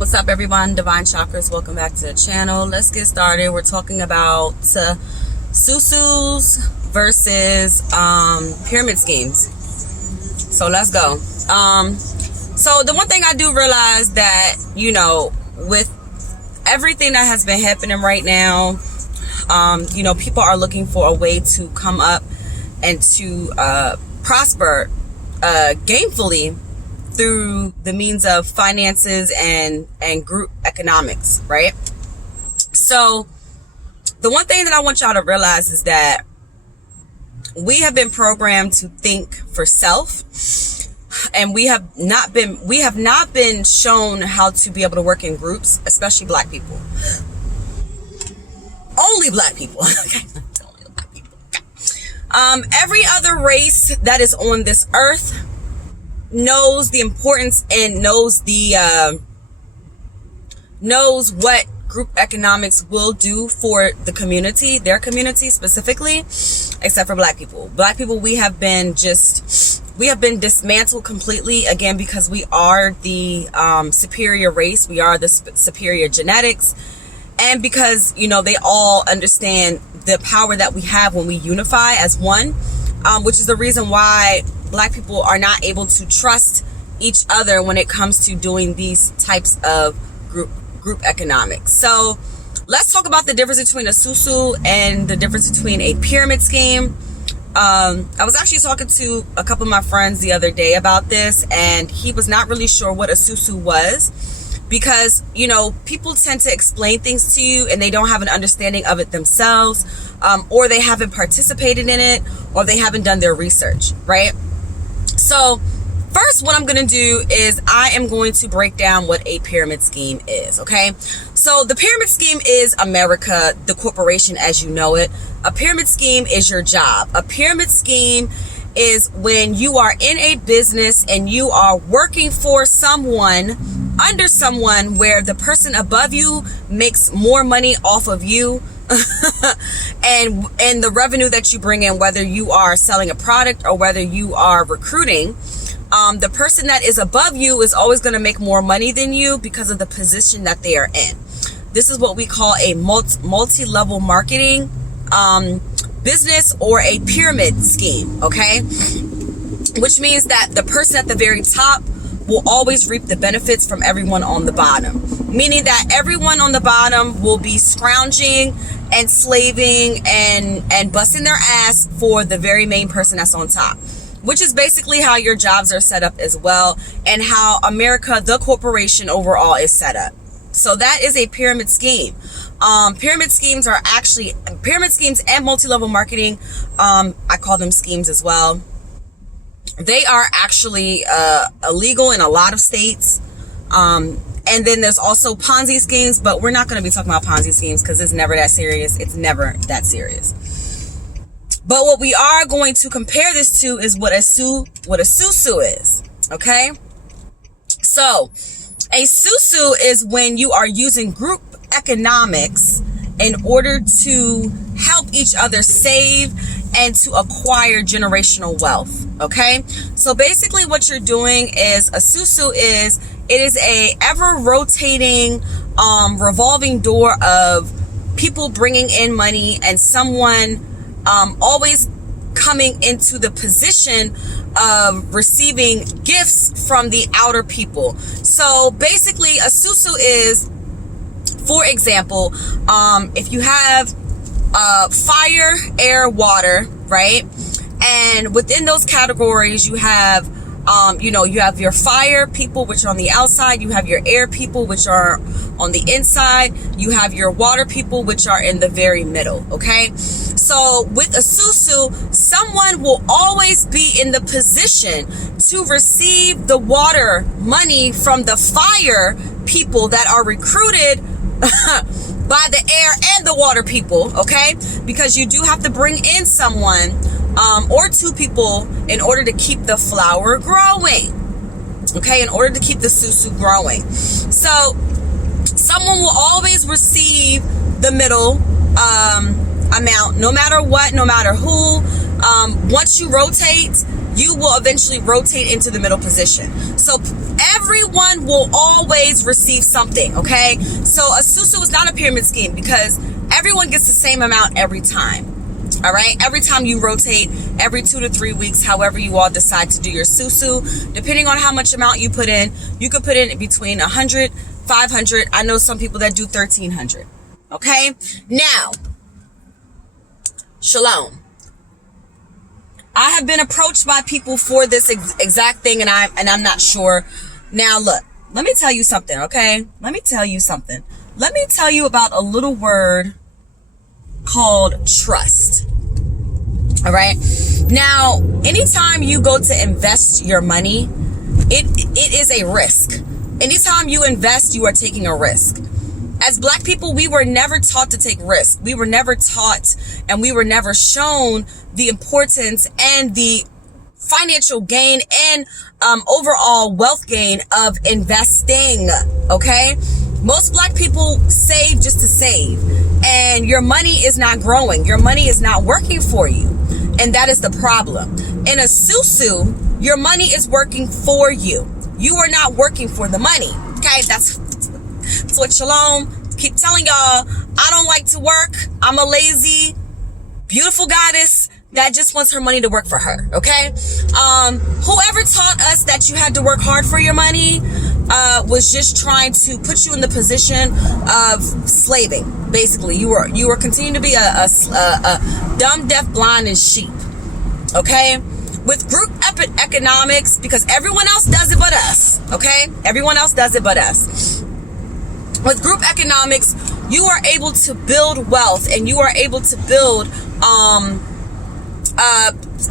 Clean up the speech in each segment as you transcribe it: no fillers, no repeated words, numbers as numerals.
What's up, everyone? Divine Chakras, welcome back to the channel. Let's get started. We're talking about SOU-SOUS versus pyramid schemes. So let's go. So the one thing I do realize that, you know, with everything that has been happening right now, you know, people are looking for a way to come up and to prosper gainfully through the means of finances and group economics, right? So the one thing that I want y'all to realize is that we have been programmed to think for self, and we have not been shown how to be able to work in groups, especially Black people. Only Black people. Okay. Only Black people. Okay. Every other race that is on this earth knows the importance and knows what group economics will do for the community, their community specifically, except for Black people. Black people, we have been dismantled completely, again, because we are the superior race, we are the superior genetics, and because, you know, they all understand the power that we have when we unify as one, which is the reason why Black people are not able to trust each other when it comes to doing these types of group economics. So let's talk about the difference between a SOU-SOUS and the difference between a pyramid scheme. I was actually talking to a couple of my friends the other day about this, and he was not really sure what a SOU-SOUS was, because, you know, people tend to explain things to you and they don't have an understanding of it themselves, or they haven't participated in it, or they haven't done their research, right? So first, what I'm going to do is I am going to break down what a pyramid scheme is, okay? So the pyramid scheme is America, the corporation as you know it. A pyramid scheme is your job. A pyramid scheme is when you are in a business and you are working for someone, under someone, where the person above you makes more money off of you and the revenue that you bring in, whether you are selling a product or whether you are recruiting, the person that is above you is always going to make more money than you because of the position that they are in. This is what we call a multi-level marketing business, or a pyramid scheme, okay? Which means that the person at the very top will always reap the benefits from everyone on the bottom, meaning that everyone on the bottom will be scrounging and slaving and busting their ass for the very main person that's on top, which is basically how your jobs are set up as well, and how America, the corporation overall, is set up. So that is a pyramid scheme. Pyramid schemes and multi-level marketing, I call them schemes as well. They are actually illegal in a lot of states. And then there's also Ponzi schemes, but we're not going to be talking about Ponzi schemes because it's never that serious. It's never that serious. But what we are going to compare this to is what a SOU-SOUS is, okay? So a SOU-SOUS is when you are using group economics in order to help each other save and to acquire generational wealth, okay? So basically what you're doing is a SOU-SOUS is a ever rotating revolving door of people bringing in money and someone always coming into the position of receiving gifts from the outer people. So basically a SOU-SOUS is, for example, if you have fire, air, water, right? And within those categories, you have, you know, you have your fire people, which are on the outside. You have your air people, which are on the inside. You have your water people, which are in the very middle, okay? So with a SOU-SOUS, someone will always be in the position to receive the water money from the fire people that are recruited by the air and the water people, okay? Because you do have to bring in someone or two people in order to keep the flower growing, okay? In order to keep the SOU-SOUS growing. So someone will always receive the middle amount, no matter what, no matter who. Once you rotate, you will eventually rotate into the middle position. So everyone will always receive something, okay? So a SOU-SOUS is not a pyramid scheme because everyone gets the same amount every time. All right, every time you rotate, every 2 to 3 weeks, however you all decide to do your SOU-SOUS, depending on how much amount you put in, you could put in between 100, 500. I know some people that do 1,300. Okay, now, Shalom. I have been approached by people for this exact thing, and I'm not sure. Now, look, let me tell you something, okay? Let me tell you something. Let me tell you about a little word called trust. All right. Now, anytime you go to invest your money, it is a risk. Anytime you invest, you are taking a risk. As Black people, we were never taught to take risks. We were never taught and we were never shown the importance and the financial gain and overall wealth gain of investing. Okay. Most Black people save just to save, and your money is not growing. Your money is not working for you. And that is the problem. In a SOU-SOUS, your money is working for you. You are not working for the money. Okay, that's what Shalom keep telling y'all. I don't like to work. I'm a lazy, beautiful goddess that just wants her money to work for her. Okay, whoever taught us that you had to work hard for your money was just trying to put you in the position of slaving. Basically, you were continuing to be a dumb, deaf, blind, and sheep. Okay, with group economics, because everyone else does it but us. Okay, everyone else does it but us. With group economics, you are able to build wealth, and you are able to build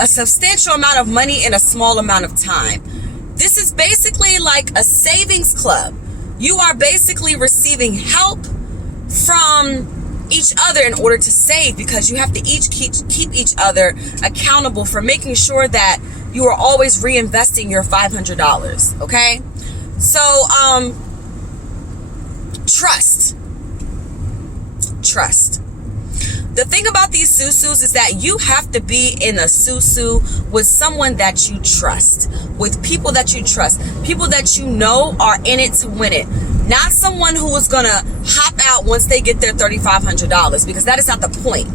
a substantial amount of money in a small amount of time. This is basically like a savings club. You are basically receiving help from each other in order to save, because you have to each keep each other accountable for making sure that you are always reinvesting your $500. Okay, so trust. The thing about these SOU-SOUS is that you have to be in a SOU-SOUS with someone that you trust, with people that you trust, people that you know are in it to win it. Not someone who is going to hop out once they get their $3,500, because that is not the point.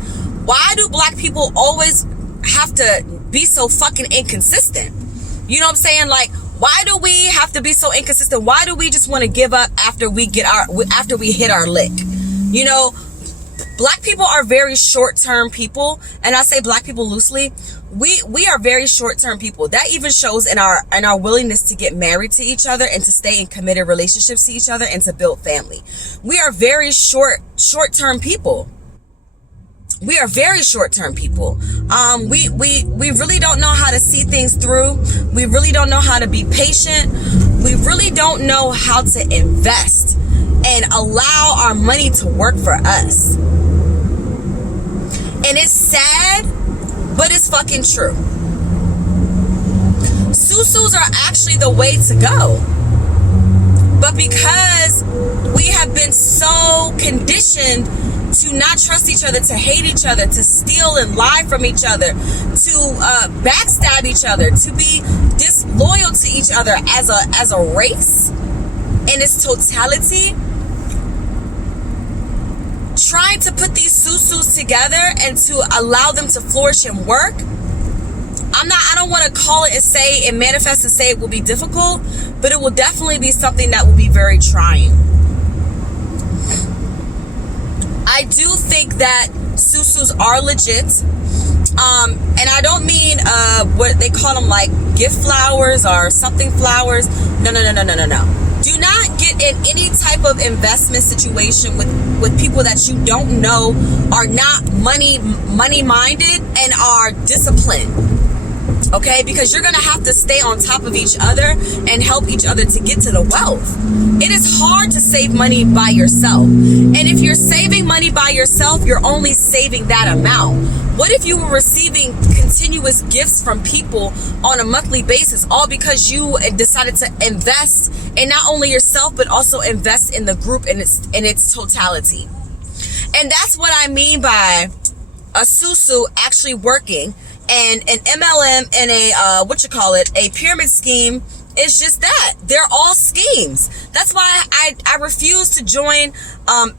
Why do Black people always have to be so fucking inconsistent? You know what I'm saying? Like, why do we have to be so inconsistent? Why do we just want to give up after we hit our lick? You know, Black people are very short-term people, and I say Black people loosely. We are very short-term people. That even shows in our willingness to get married to each other and to stay in committed relationships to each other and to build family. We are very short-term people. We are very short-term people. We really don't know how to see things through. We really don't know how to be patient. We really don't know how to invest and allow our money to work for us. And it's sad, but it's fucking true. SOU-SOUS are actually the way to go. But because we have been so conditioned to not trust each other, to hate each other, to steal and lie from each other, to backstab each other, to be disloyal to each other as a race in its totality, trying to put these SOU-SOUS together and to allow them to flourish and work, I don't want to call it and say and manifest and say it will be difficult, but it will definitely be something that will be very trying. I do think that SOU-SOUS are legit. And I don't mean what they call them, like gift flowers or something flowers. No. Do not get in any type of investment situation with people that you don't know are not money minded and are disciplined. Okay, because you're gonna have to stay on top of each other and help each other to get to the wealth. It is hard to save money by yourself. And if you're saving money by yourself, you're only saving that amount. What if you were receiving continuous gifts from people on a monthly basis, all because you decided to invest in not only yourself, but also invest in the group in its totality? And that's what I mean by a SOU-SOUS actually working. And an MLM and a pyramid scheme is just that. They're all schemes. That's why I refuse to join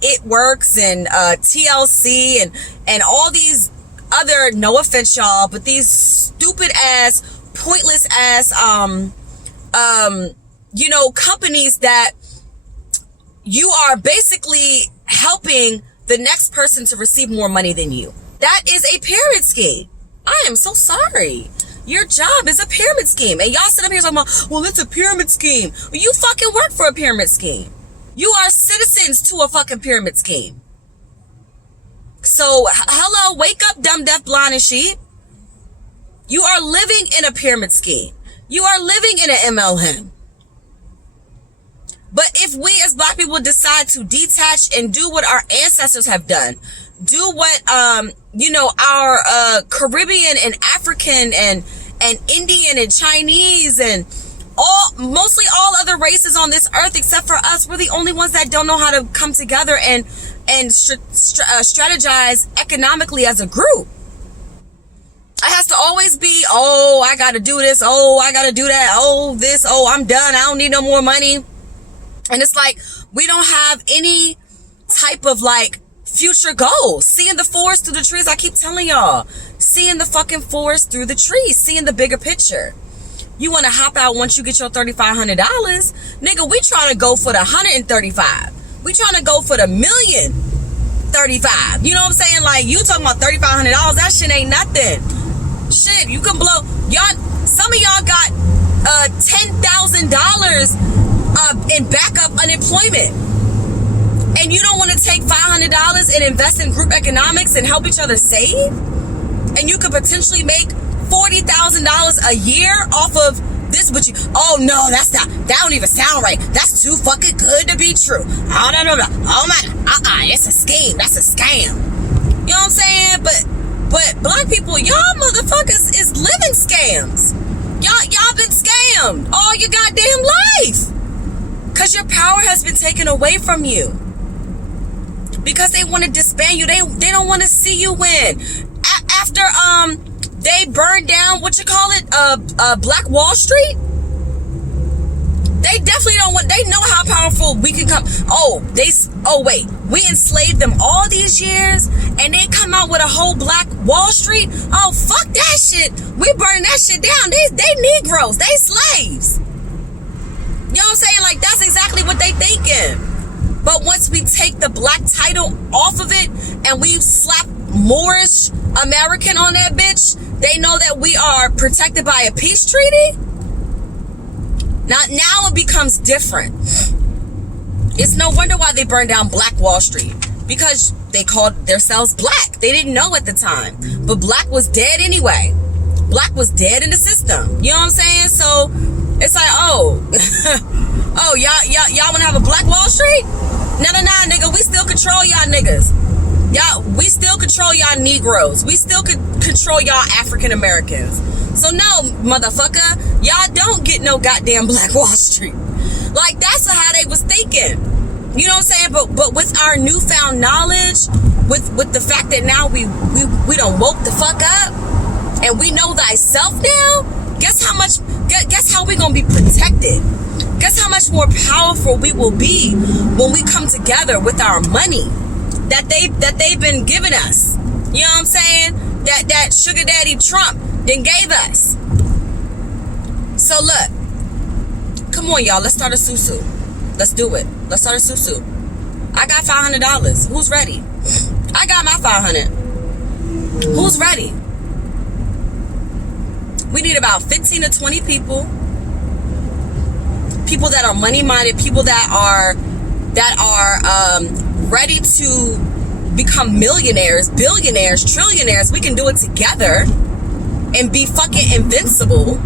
It Works and TLC and all these other, no offense y'all, but these stupid ass, pointless ass companies that you are basically helping the next person to receive more money than you. That is a pyramid scheme. I am so sorry. Your job is a pyramid scheme. And y'all sit up here talking about, well, it's a pyramid scheme. Well, you fucking work for a pyramid scheme. You are citizens to a fucking pyramid scheme. So, hello, wake up, dumb, deaf, blind, and sheep. You are living in a pyramid scheme. You are living in an MLM. But if we as Black people decide to detach and do what our ancestors have done, do what our Caribbean and African and Indian and Chinese and mostly all other races on this earth except for us, we're the only ones that don't know how to come together and strategize economically as a group. It has to always be, oh, I gotta do this, oh, I gotta do that, oh, this, oh, I'm done, I don't need no more money. And it's like we don't have any type of like future goals. Seeing the forest through the trees. I keep telling y'all, seeing the fucking forest through the trees, seeing the bigger picture. You want to hop out once you get your $3,500, nigga. We trying to go for the 135. We trying to go for the $1,035,000. You know what I'm saying? Like, you talking about $3,500? That shit ain't nothing. Shit, you can blow y'all. Some of y'all got $10,000 in backup unemployment. And you don't want to take $500 and invest in group economics and help each other save? And you could potentially make $40,000 a year off of this, but oh no, that don't even sound right. That's too fucking good to be true. Oh no. Oh my, it's a scheme. That's a scam. You know what I'm saying? But Black people, y'all motherfuckers is living scams. Y'all been scammed all your goddamn life. Cause your power has been taken away from you. Because they want to disband you. They don't want to see you win. After they burned down Black Wall Street. They definitely don't want. They know how powerful we can come. Wait, we enslaved them all these years, and they come out with a whole Black Wall Street. Oh, fuck that shit. We burning that shit down. They Negroes. They slaves. You know what I'm saying? Like, that's exactly what they thinking. But once we take the Black title off of it and we slap Moorish American on that bitch, they know that we are protected by a peace treaty. Now it becomes different. It's no wonder why they burned down Black Wall Street, because they called themselves Black. They didn't know at the time, but Black was dead anyway. Black was dead in the system. You know what I'm saying? So it's like, y'all want to have a Black Wall Street? No, nigga, we still control y'all niggas. We still control y'all Negroes. We still control y'all African Americans. So no, motherfucker, y'all don't get no goddamn Black Wall Street. Like, that's how they was thinking. You know what I'm saying? But with our newfound knowledge, with the fact that now we done woke the fuck up and we know thyself now, guess how we gonna be protected? Guess how much more powerful we will be when we come together with our money that they've been giving us. You know what I'm saying? That sugar daddy Trump then gave us. So look, come on y'all, let's start a SOU-SOUS. Let's do it. Let's start a SOU-SOUS. I got $500. Who's ready? I got my $500. Who's ready? We need about 15 to 20 people. People that are money-minded, people that are ready to become millionaires, billionaires, trillionaires. We can do it together and be fucking invincible.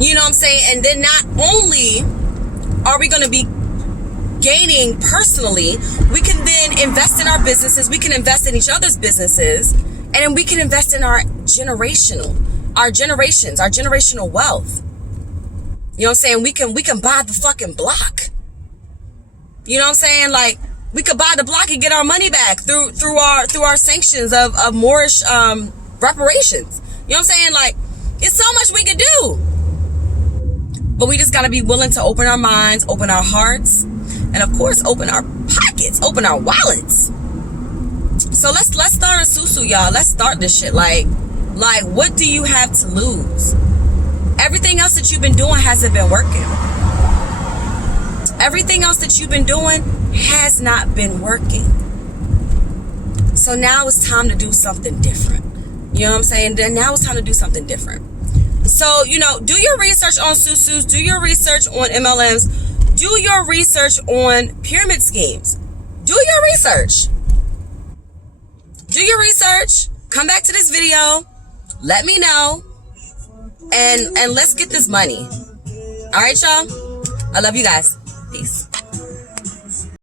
You know what I'm saying? And then not only are we going to be gaining personally, we can then invest in our businesses. We can invest in each other's businesses, and then we can invest in our generational wealth. You know what I'm saying? We can buy the fucking block. You know what I'm saying? Like, we could buy the block and get our money back through our sanctions of Moorish reparations. You know what I'm saying? Like, it's so much we could do. But we just got to be willing to open our minds, open our hearts, and of course, open our pockets, open our wallets. So let's start a SOU-SOUS, y'all. Let's start this shit. Like, what do you have to lose? Everything else that you've been doing hasn't been working. Everything else that you've been doing has not been working. So now it's time to do something different. You know what I'm saying? Then now it's time to do something different. So, you know, do your research on SouSous, do your research on MLMs, do your research on pyramid schemes. Do your research. Do your research. Come back to this video. Let me know. And let's get this money. All right, y'all? I love you guys.